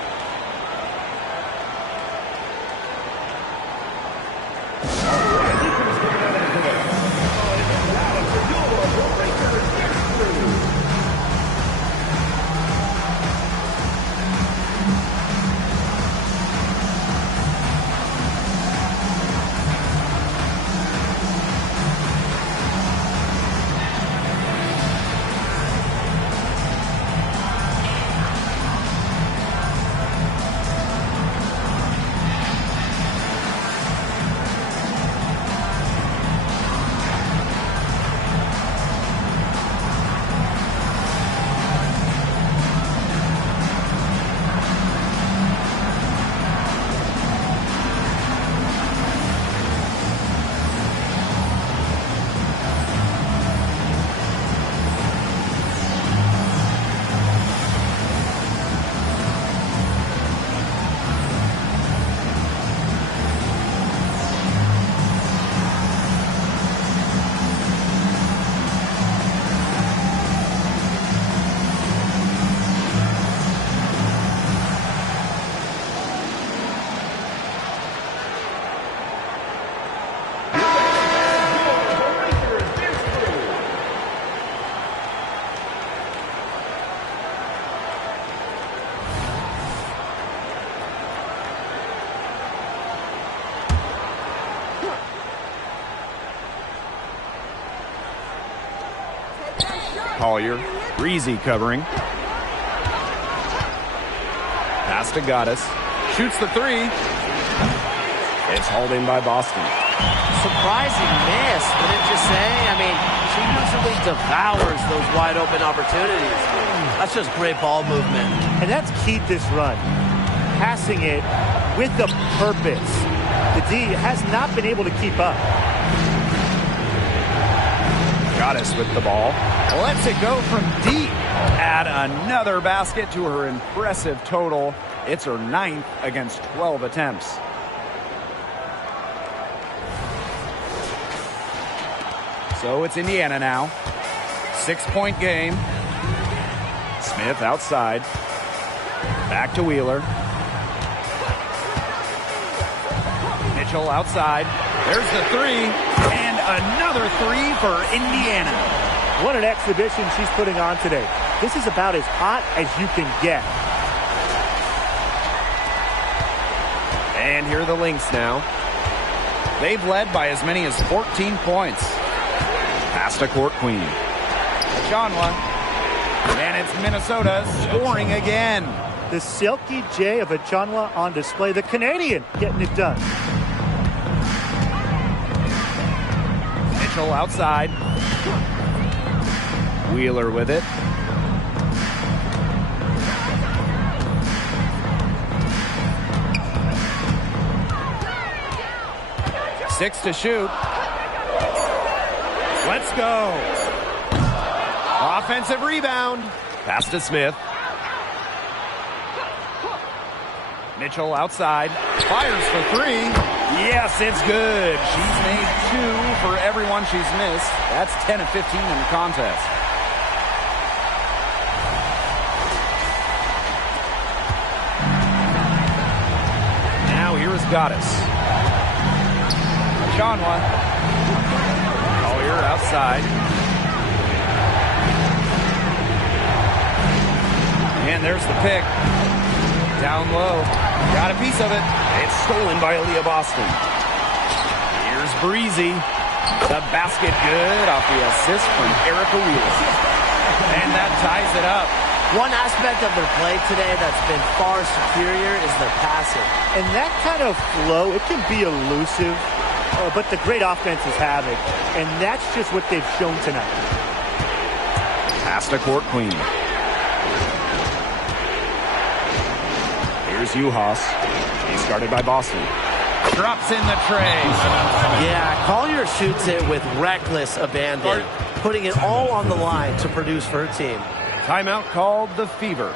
Collier, Breezy covering. Pass to Gaddis. Shoots the three. It's hauled in by Boston. Surprising miss, wouldn't you say? I mean, she usually devours those wide open opportunities. That's just great ball movement. And that's keyed this run. Passing it with a purpose. The D has not been able to keep up. Gaddis with the ball. Lets it go from deep. Add another basket to her impressive total. It's her 9th against 12 attempts. So it's Indiana now. 6-point game. Smith outside. Back to Wheeler. Mitchell outside. There's the three. And another three for Indiana. What an exhibition she's putting on today. This is about as hot as you can get. And here are the Lynx now. They've led by as many as 14 points. Pass to Court Queen. Chanwa. And it's Minnesota scoring again. The Silky J of Achanwa on display. The Canadian getting it done. Mitchell outside. Wheeler with it. Six to shoot. Let's go. Offensive rebound. Pass to Smith. Mitchell outside. Fires for three. Yes, it's good. She's made 2 for everyone she's missed. That's 10 of 15 in the contest. Now here is Gaddis. Chanwa. Collier outside. And there's the pick. Down low. Got a piece of it. It's stolen by Aaliyah Boston. Here's Breezy. The basket good off the assist from Erica Wheeler. And that ties it up. One aspect of their play today that's been far superior is their passing. And that kind of flow, it can be elusive, but the great offenses have it. And that's just what they've shown tonight. Pass to Court Queen. Here's Uhas. He's guarded by Boston. Drops in the tray. Yeah, Collier shoots it with reckless abandon, putting it all on the line to produce for her team. Timeout called the Fever.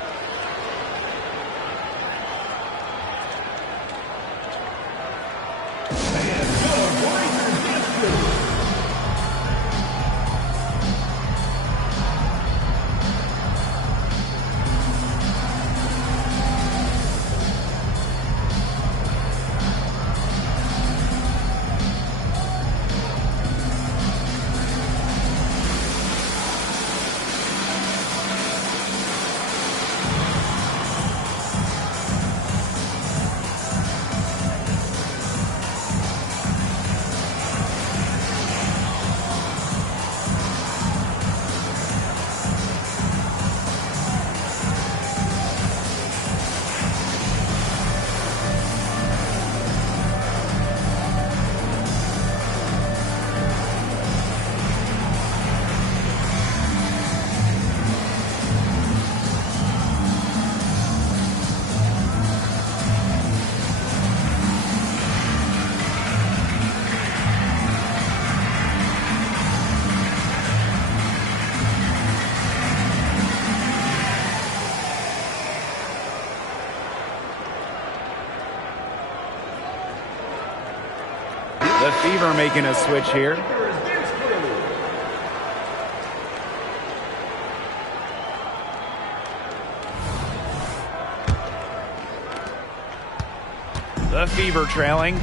The Fever making a switch here. The Fever trailing.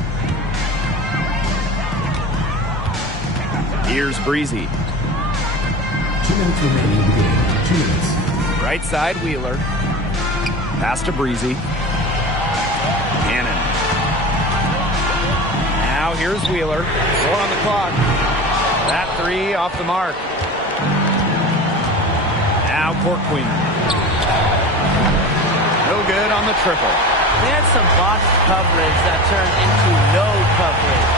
Here's Breezy. 2 minutes remaining in the game. 2 minutes. Right side, Wheeler. Pass to Breezy. Cannon. Now here's Wheeler. 4 on the clock. That three off the mark. Now court queen. No good on the triple. They had some box coverage that turned into no coverage.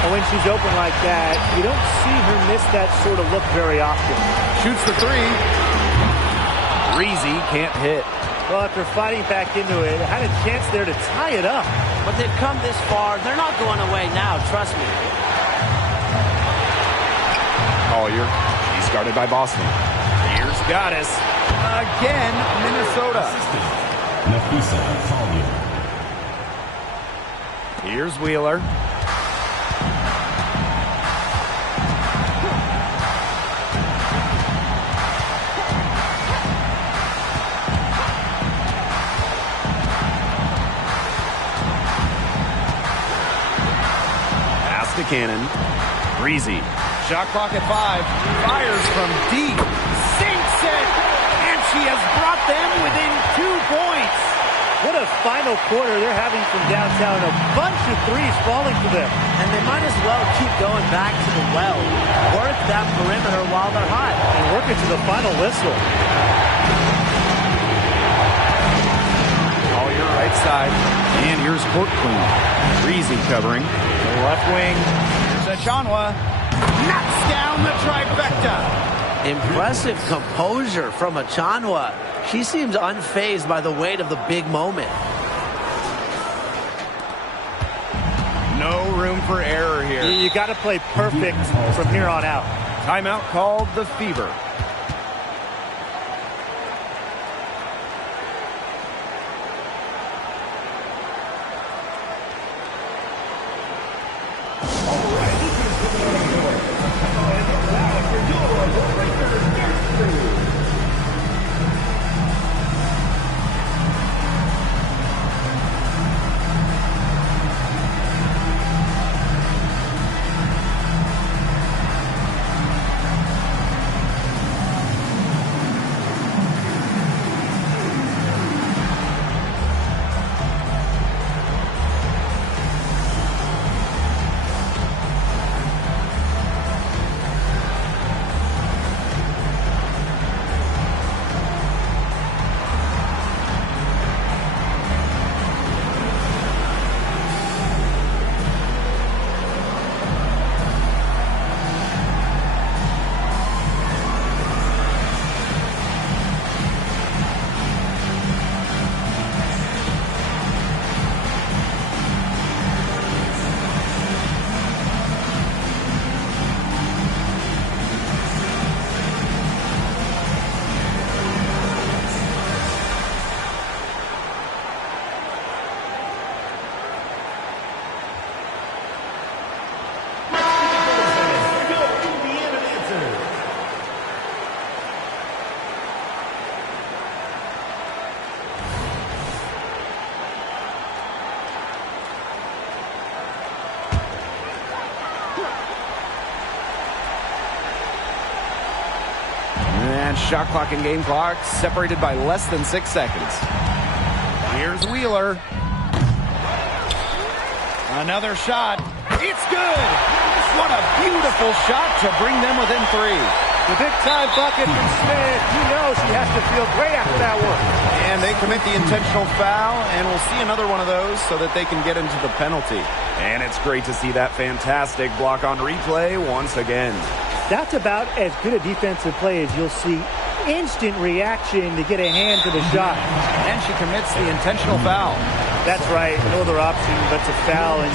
And when she's open like that, you don't see her miss that sort of look very often. Shoots the three. Breezy can't hit. Well, after fighting back into it, had a chance there to tie it up. But they've come this far. They're not going away now, trust me. Collier. He's guarded by Boston. Here's Goddess. Again, Minnesota. Nafisa Collier. Here's Wheeler. Pass to Cannon. Breezy. Shot clock at 5. Fires from deep. Sinks it. And she has brought them within 2 points. What a final quarter they're having from downtown. A bunch of threes falling for them. And they might as well keep going back to the well. Work that perimeter while they're hot. And work it to the final whistle. Collier right side. And here's court queen. Breezy covering. The left wing. Here's Achanwa. Knocks down the trifecta. Impressive composure from Achanwa. She seems unfazed by the weight of the big moment. No room for error here. You got to play perfect from here on out. Timeout called the Fever. And shot clock and game clock separated by less than 6 seconds. Here's Wheeler. Another shot. It's good. What a beautiful shot to bring them within 3. The big-time bucket from Smith. You know she has to feel great after that one. And they commit the intentional foul, and we'll see another one of those so that they can get into the penalty. And it's great to see that fantastic block on replay once again. That's about as good a defensive play as you'll see. Instant reaction to get a hand to the shot. And she commits the intentional foul. That's right. No other option but to foul and,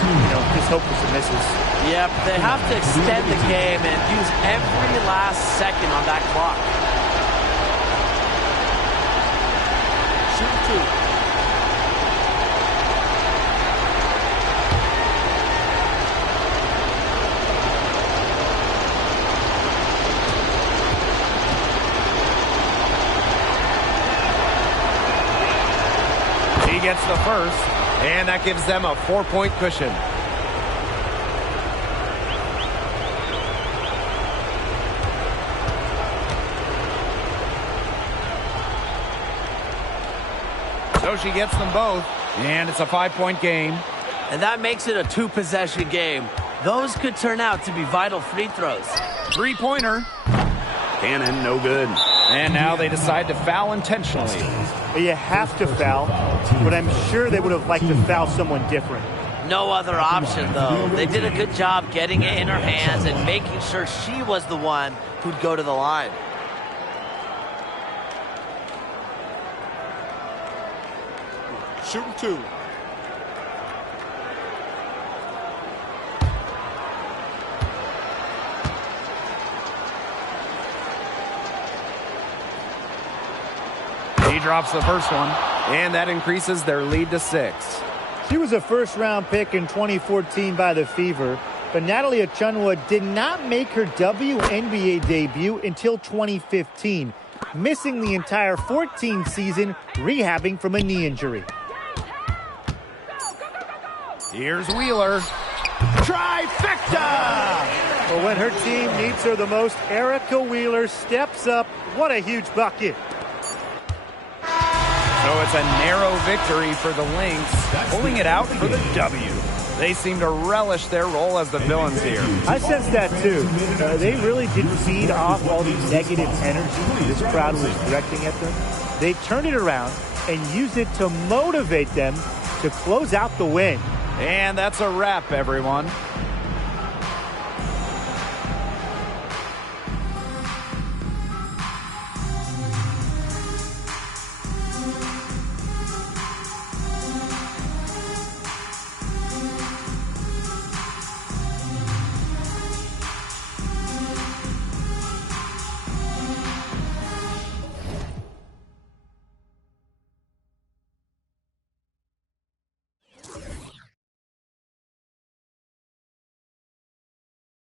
just hope for some misses. Yep, they have to extend the game and use every last second on that clock. Shoot 2. He gets the first, and that gives them a 4-point cushion. So she gets them both, and it's a 5-point game. And that makes it a 2-possession game. Those could turn out to be vital free throws. 3-pointer. Cannon, no good. And now they decide to foul intentionally. You have to foul, but I'm sure they would have liked to foul someone different. No other option, though. They did a good job getting it in her hands and making sure she was the one who'd go to the line. Shooting 2. He drops the first one, and that increases their lead to 6. She was a first-round pick in 2014 by the Fever, but Natalie Achunwa did not make her WNBA debut until 2015, missing the entire 14 season rehabbing from a knee injury. Here's Wheeler. Trifecta! Well, when her team needs her the most, Erica Wheeler steps up. What a huge bucket. So it's a narrow victory for the Lynx, pulling it out for the W. They seem to relish their role as the villains here. I sense that too. They really did feed off all the negative energy this crowd was directing at them. They turned it around and used it to motivate them to close out the win. And that's a wrap, everyone.